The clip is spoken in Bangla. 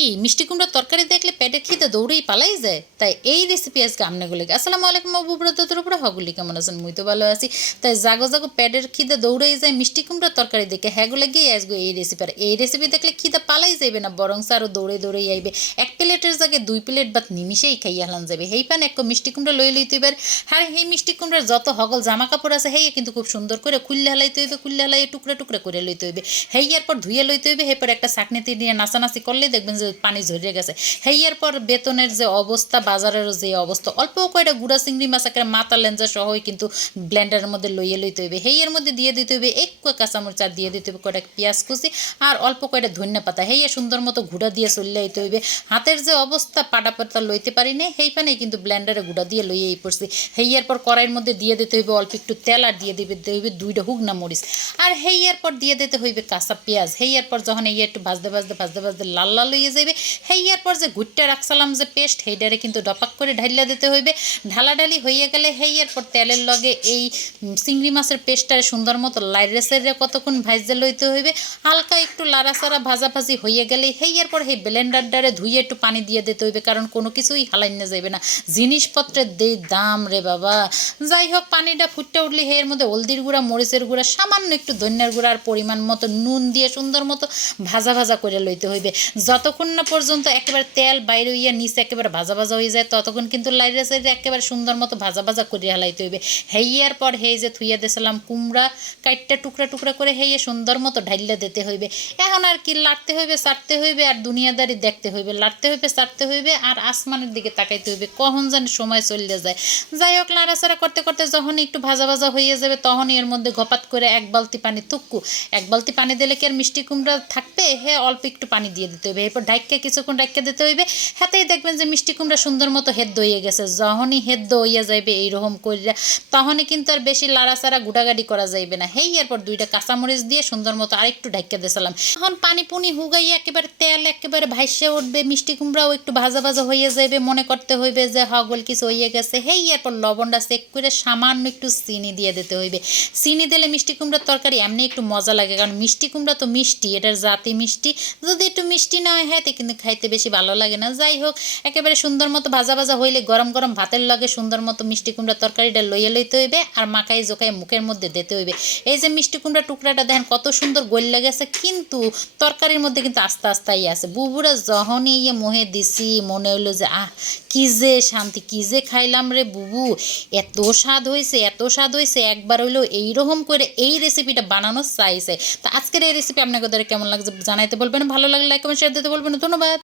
কি? মিষ্টি কুমড়োর তরকারি দেখলে পেটের খিদে দৌড়েই পালাই যায়? তাই এই রেসিপি আজকে আমনেগুলি আসসালামু আলাইকুম আবু ব্রতর উপরে। হগুলি কেমন আছেন? মুই তো ভালো আছি। তাই জাগো জাগো পেটের খিদে দৌড়েই যায় মিষ্টি কুমড়ার তরকারি দেখে। হ্যাগুলো গিয়ে আসব এই রেসিপি আর এই রেসিপি দেখলে খিদে পালাই যাবে না, বরং আরও দৌড়ে দৌড়েই আইবে। এক প্লেটের জায়গায় দুই প্লেট বা নিমিশেই খাইয়া হালান যাবে হেই পান, এক মিষ্টি কুমড়া লই লইতে এবার আর এই মিষ্টি কুমড়ার যত হগল জামা কাপড় আছে হেই কিন্তু খুব সুন্দর করে খুললে হালাইতে হইবে খুললে হালাই টুকরা টুকরা করে লইতে হইবে। হেইয়ার পর ধুয়ে লইতে হইবে এরপর একটা চাকনিতে দিয়ে নাচানাচি করলে দেখবেন যে পানি ঝরিয়ে গেছে। হেইয়ার পর বেতনের যে অবস্থা বাজারের যে অবস্থা, অল্প কয়টা গুড়া চিংড়ি মাছ একটা মাথা লেঞ্জা সহই কিন্তু ব্লেন্ডারের মধ্যে লইয়ে লইতে হইবে। হেইয়ের মধ্যে দিয়ে দিতে হইবে এক কাঁচামরিচ দিয়ে দিতে হইবে কয়টা পেঁয়াজ কুচি আর অল্প কয়টা ধনিয়া পাতা। হেইয়া সুন্দর মতো ঘুড়া দিয়ে চললে আইতে হইবে। হাতের যে অবস্থা পাটা পাতা লইতে পারি না সেইখানে কিন্তু ব্লেন্ডারে গুঁড়া দিয়ে লইয়েই পড়ছি। হেইয়ার পর কড়াইয়ের মধ্যে দিয়ে দিতে হইবে অল্প একটু তেল আর দিয়ে দিতে হইবে দুইটা হুগনা মরিচ। আর হেইয়ার পর দিয়ে দিতে হইবে কাঁচা পেঁয়াজ। হেইয়ার পর যখন এই একটু ভাজতে ভাজতে ভাজতে ভাজতে লাল লাল হয়ে যাবে হেইয়ার পর যে ঘুরটা রাখছিলাম যে পেস্ট, হেইডারে কিন্তু ডপাক করে ঢাইলা দিতে হইবে। ঢালাঢালি হয়ে গেলে হেইয়ার পর তেলের লগে এই চিংড়ি মাছের পেস্টটারে সুন্দর মতো লাইরে সাইরে কতক্ষণ ভাজতে লইতে হইবে। হালকা একটু লাড়াচাড়া ভাজাভাজি হয়ে গেলে হেইয়ার পর সেই ব্লেন্ডারটারে ধুয়ে একটু পানি দিয়ে দিতে হইবে, কারণ কোনো কিছুই হালাই না যাবে না। জিনিসপত্রের দে দাম রে বাবা। যাই হোক, পানিটা ফুটতে উঠলে এর মধ্যে হলদির গুঁড়া, মরিচের গুঁড়া, সামান্য একটু ধনিয়ার গুঁড়া আর পরিমাণ মতো নুন দিয়ে সুন্দর মতো ভাজা ভাজা করে লইতে হইবে। যতক্ষণ না পর্যন্ত একেবারে তেল বাইরে হইয়া নিচে একেবারে ভাজা ভাজা হয়ে যায়, ততক্ষণ কিন্তু লাইরা সাইডে একেবারে সুন্দর মতো ভাজা ভাজা করে হেলাইতে হইবে। হেইয়ার পর হেই যে থুইয়া দিয়েছিলাম কুমড়া, কাইটটা টুকরা টুকরা করে হেইয়ে সুন্দর মতো ঢাইলে দিতে হইবে। এখন আর কি লাড়তে হইবে চাটতে হইবে আর দুনিয়াদারি দেখতে হইবে। লাড়তে হইবে চাটতে হইবে আর আসমানের দিকে তাকাইতে হইবে, কখন যেন সময় চলে যায়। যাই হোক, লাড়াচাড়া করতে করতে যখন একটু ভাজা ভাজা হয়ে যাবে তখন এর মধ্যে ঘপাত করে এক বালতি পানি তুক্কু এক বালতি পানি দিলে কি আর মিষ্টি কুমড়া থাকবে? হ্যাঁ অল্প একটু পানি দিয়ে দিতে হবে এরপর ঢাইকে কিছুক্ষণ ঢাইকে দিতে হইবে। হাতেই দেখবেন যে মিষ্টি কুমড়া সুন্দর মতো হেদ্দ হয়ে গেছে। যখনই হেদ্দ হইয়া যাইবে এইরকম করিয়া তখনই কিন্তু আর বেশি লাড়াচাড়া, গুটাগাড়ি করা যাইবে না। হেই, এরপর দুইটা কাঁচামরিচ দিয়ে সুন্দর মতো আরেকটু ঢাইকে দিয়েছিলাম এখন পানি পুনি হুগাইয়া একেবারে তেল, একেবারে ভাইসে উঠবে, মিষ্টি কুমড়াও একটু ভাজা ভাজা হয়ে যাইবে। মনে করতে হইবে যে হগল কিছু হইয়ে গেছে। হেই, এরপর লবণটা চেক করে সামান্য একটু চিনি দিয়ে দিতে হইবে। চিনি দিলে মিষ্টি কুমড়ার তরকারি এমনি একটু মজা লাগে, কারণ মিষ্টি কুমড়া তো মিষ্টি, এটার জাতি মিষ্টি। যদি একটু মিষ্টি না হয় হ্যাঁ কিন্তু খাইতে বেশি ভালো লাগে না। যাই হোক, একেবারে সুন্দর মতো ভাজা ভাজা হইলে গরম গরম ভাতের লগে সুন্দর মতো মিষ্টি কুমড়ার তরকারিটা লইয়ে লইতে হইবে আর মাখাই জোকাই মুখের মধ্যে দিতে হইবে। এই যে মিষ্টি কুমড়া টুকরাটা দেখেন কত সুন্দর গোল লেগেছে কিন্তু তরকারির মধ্যে কিন্তু আস্তে আস্তেই আছে। বুবুরা যখনই ইয়ে মোহে দিছি, মনে হইল যে, আহ, কি যে শান্তি, কি যে খাইলাম রে বুবু, এত স্বাদ হয়েছে এত স্বাদ হয়েছে একবার হইল এইরকম করে এই রেসিপিটা বানানো চাইছে তো আজকের এই রেসিপি আপনাদের কেমন লাগছে জানাইতে বলবেন, ভালো লাগলে কমেন্ট শেয়ার দিতে বলবেন। ধন্যবাদ।